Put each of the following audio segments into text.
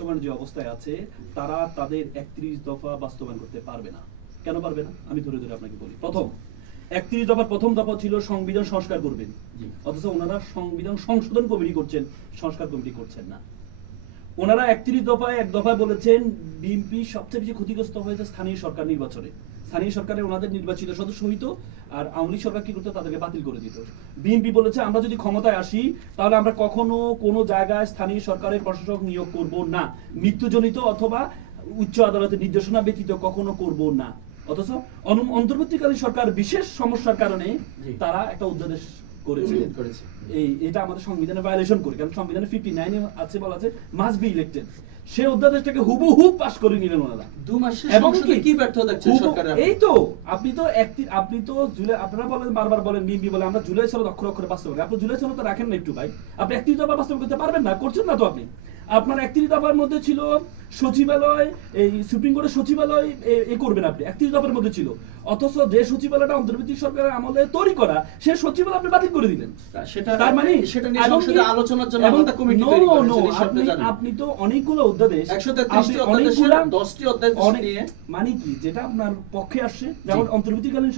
বর্তমান যে অবস্থায় আছে তারা তাদের 31 দফা বাস্তবায়ন করতে পারবে না। কেন পারবে না আমি ধরে ধরে আপনাকে বলি। প্রথম 31 দফার প্রথম দফা ছিল সংবিধান সংস্কার করবেন, অথচ ওনারা সংবিধান সংশোধন কমিটি করছেন, সংস্কার কমিটি করছেন না। ওনারা 31 দফায় এক দফায় বলেছেন বিএনপি সবচেয়ে বেশি ক্ষতিগ্রস্ত হয়েছে স্থানীয় সরকার নির্বাচনে। স্থানীয় সরকারে ওনাদের নির্বাচিত সদস্য হইতো, আর আওয়ামী লীগ সরকার কি করতো, তাদেরকে বাতিল করে দিত। বিএনপি বলেছে আমরা যদি ক্ষমতায় আসি তাহলে আমরা কখনো কোনো জায়গায় স্থানীয় সরকারের প্রশাসক নিয়োগ করব না, মৃত্যুজনিত অথবা উচ্চ আদালতের নির্দেশনা ব্যতীত কখনো করব না। অথচ অন্তর্বর্তীকালীন সরকার বিশেষ সমস্যার কারণে তারা একটা অধ্যাদেশ করেছে। এটা আমাদের সংবিধানে ভায়োলেশন করে, কারণ সংবিধানে 59 এ আছে, বলা আছে মাস্ট বি ইলেক্টেড। সেই অধ্যাদেশটাকে হুবহু পাস করে নিলেন ওনারা 2 মাসে। সংসদে কি ব্যর্থতা দেখছেন সরকারের? এই তো আপনি তো জুলাই, আপনারা বলেন বারবার বলেন, বিএনপি বলে আমরা জুলাই সনদ অক্ষরে অক্ষরে বাস্তবায়ন করি। আপনি জুলাই সনদ তো রাখেন না একটু ভাই, আপনি 31 দফা বাস্তবায়ন করতে পারবেন না, করছেন না তো আপনি। আপনার 31 দফার মধ্যে ছিল সচিবালয়, এই সুপ্রিম কোর্টের সচিবালয় এ করবেন আপনি, 31 দফার মধ্যে ছিল। অথচ যে সচিবালয়টা অন্তর্বর্তী সরকারের আমলে তৈরি করা, সেই সচিবালয় আপনি বাতিল করে দিলেন। সেটা তার মানে সেটা নিয়ে সংসদে আলোচনার জন্য আলাদা কমিটি তৈরি করেছেন। আপনি তো অনেকগুলো অধ্যাদেশ, 133টি অধ্যাদেশের 10টি অধ্যাদেশ নিয়ে, মানে কি যেটা আপনার পক্ষে আসছে, যেমন অন্তর্বর্তীকালীন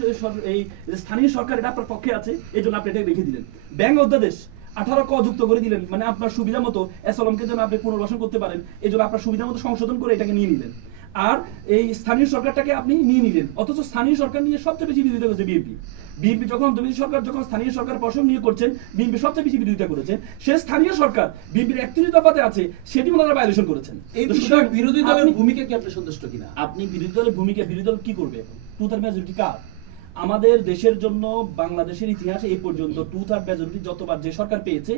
এই স্থানীয় সরকার এটা আপনার পক্ষে আছে, এই জন্য আপনি এটা রেখে দিলেন। ব্যাংক অধ্যাদেশ 18 ক যুক্ত করে দিলেন, মানে আপনার সুবিধা মতো এসলমকে যেন আপনি পুনর্বাসন করতে পারেন, এই জন্য আপনার সুবিধা মতো সংশোধন করে এটাকে নিয়ে নিলেন। আর এই স্থানীয় সরকারটাকে আপনি নিয়ে নিলেন, অথচ স্থানীয় সরকার নিয়ে সবচেয়ে বেশি বিরোধিতা করেছে বিএনপি। যখন অন্তর্বর্তী সরকার, যখন স্থানীয় সরকার প্রশাসন নিয়ে করছেন, বিএনপি সবচেয়ে বেশি বিরোধিতা করেছেন। সে স্থানীয় সরকার বিএনপির 31 দফাতে আছে, সেটি ওনারা ভায়োলেশন করেছেন। এই বিষয়ে বিরোধী দলের ভূমিকা কি আপনি সন্তুষ্ট কিনা? আপনি বিরোধী দলের ভূমিকা, বিরোধী দল কি করবে? 2/3 মেজরিটি কার? আমাদের দেশের জন্য বাংলাদেশের ইতিহাসে এই পর্যন্ত 2/3 মেজরিটি যতবার যে সরকার পেয়েছে,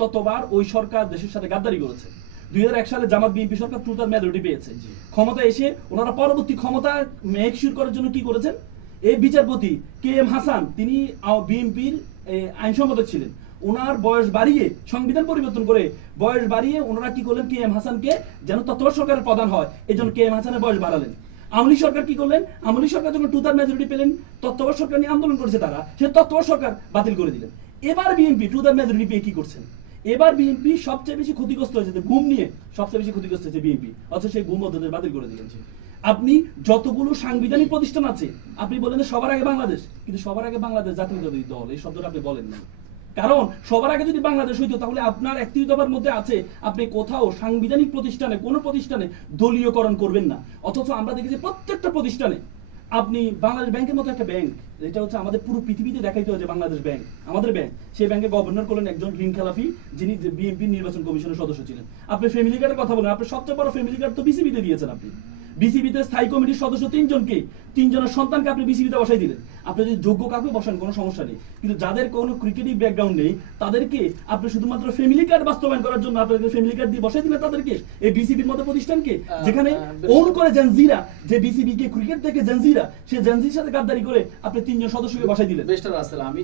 ততবার ওই সরকার দেশের সাথে গাদ্দারি করেছে। 2001 সালে জামাত বিএনপি সরকার 2/3 মেজরিটি পেয়েছে। ক্ষমতা এসে ওনারা পরবর্তী ক্ষমতা মেকশিওর করার জন্য কি করেছেন? এই বিচারপতি KM হাসান, তিনি বিএনপির আইন সম্পাদক ছিলেন, ওনার বয়স বাড়িয়ে সংবিধান পরিবর্তন করে বয়স বাড়িয়ে ওনারা কি করলেন, KM হাসানকে যেন তত্ত্বাবধায়ক সরকারের প্রধান হয়, এই জন্য KM হাসানের বয়স বাড়ালেন। আওয়ামী লীগ সরকার কি করলেন? আওয়ামী লীগ সরকার যখন 2/3 মেজরিটি পেলেন, তত্ত্বাবধায়ক সরকার নিয়ে আন্দোলন করেছে তারা, সে তত্ত্বাবধায়ক সরকার বাতিল করে দিলেন। এবার বিএনপি 2/3 মেজরিটি পেয়ে কি করছেন? এবার বিএনপি সবচেয়ে বেশি ক্ষতিগ্রস্ত হয়েছে, ঘুম নিয়ে সবচেয়ে বেশি ক্ষতিগ্রস্ত হয়েছে বিএনপি, অথচ সেই ঘুম অধ্যাদেশ বাতিল করে দিলেন। আপনি যতগুলো সাংবিধানিক প্রতিষ্ঠান আছে, আপনি বলেন সবার আগে বাংলাদেশ, কিন্তু সবার আগে বাংলাদেশ জাতীয়তাবাদী দল, এই শব্দটা আপনি বলেন না। কারণ সবার আগে যদি বাংলাদেশ হইতো, তাহলে আপনার 31 দফার মধ্যে আছে আপনি কোথাও সাংবিধানিক প্রতিষ্ঠানে, কোনো প্রতিষ্ঠানে দলীয়করণ করবেন না। অথচ আমরা দেখি যে প্রত্যেকটা প্রতিষ্ঠানে, আপনি বাংলাদেশ ব্যাংকের মতো একটা ব্যাংক, এটা হচ্ছে আমাদের পুরো পৃথিবীতে দেখাইতে হয় যে বাংলাদেশ ব্যাংক আমাদের ব্যাংক, সেই ব্যাংকে গভর্নর করলেন একজন ঋণ খেলাফি, যিনি বিএনপি নির্বাচন কমিশনের সদস্য ছিলেন। আপনি ফ্যামিলি কার্ডের কথা বলেন, আপনি সবচেয়ে বড় ফ্যামিলি কার্ড তো বিসিবিতে দিয়েছেন। আপনি বিসিবিতে স্থায়ী কমিটির সদস্য 3 জনকে, 3 জনের সন্তানকে আপনি বিসিবিতে বসাই দিলেন। আপনি যদি যোগ্য কাউকে বসান কোনো সমস্যা নেই, কিন্তু যাদের কোনো ক্রিকেটিং ব্যাকগ্রাউন্ড নেই তাদেরকে আপনি শুধুমাত্র ফ্যামিলি কার্ড বাস্তবায়ন করার জন্য আপনাদের ফ্যামিলি কার্ড দিয়ে বসাই দিলেন তাদেরকে, এই বিসিবির মতো প্রতিষ্ঠানকে, যেখানে ওন করে জানজিরা, যে বিসিবি কে ক্রিকেট থেকে জানজিরা, সে জানজির সাথে গাদ্দারি করে আপনি 3 জন সদস্যকে বসাই দিলেন। বেস্টার আসলে আমি